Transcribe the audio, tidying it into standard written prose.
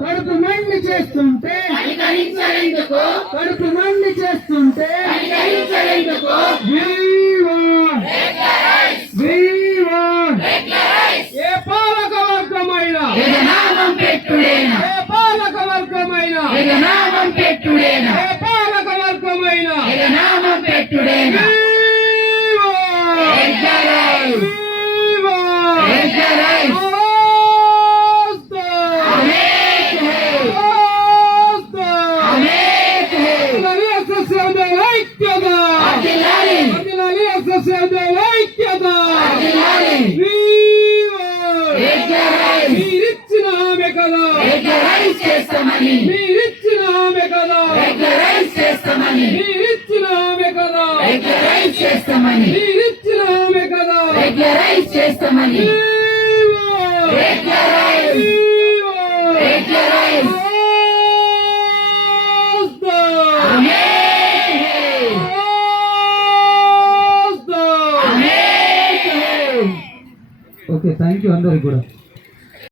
కడుపు మండి చేస్తుంటే కడుపు మండి చేస్తుంటే ఏ పాలక వర్గమైన ఏ పాలక వర్గమైన ఏ పాలక వర్గమైన మీరిచ్చిన ఆమె కదా మీరిచ్చిన ఆమె కదా మీరిచ్చిన ఆమె కదా మీరిచ్చిన ఆమె కదా ఓకే థ్యాంక్ యూ అందరికి కూడా.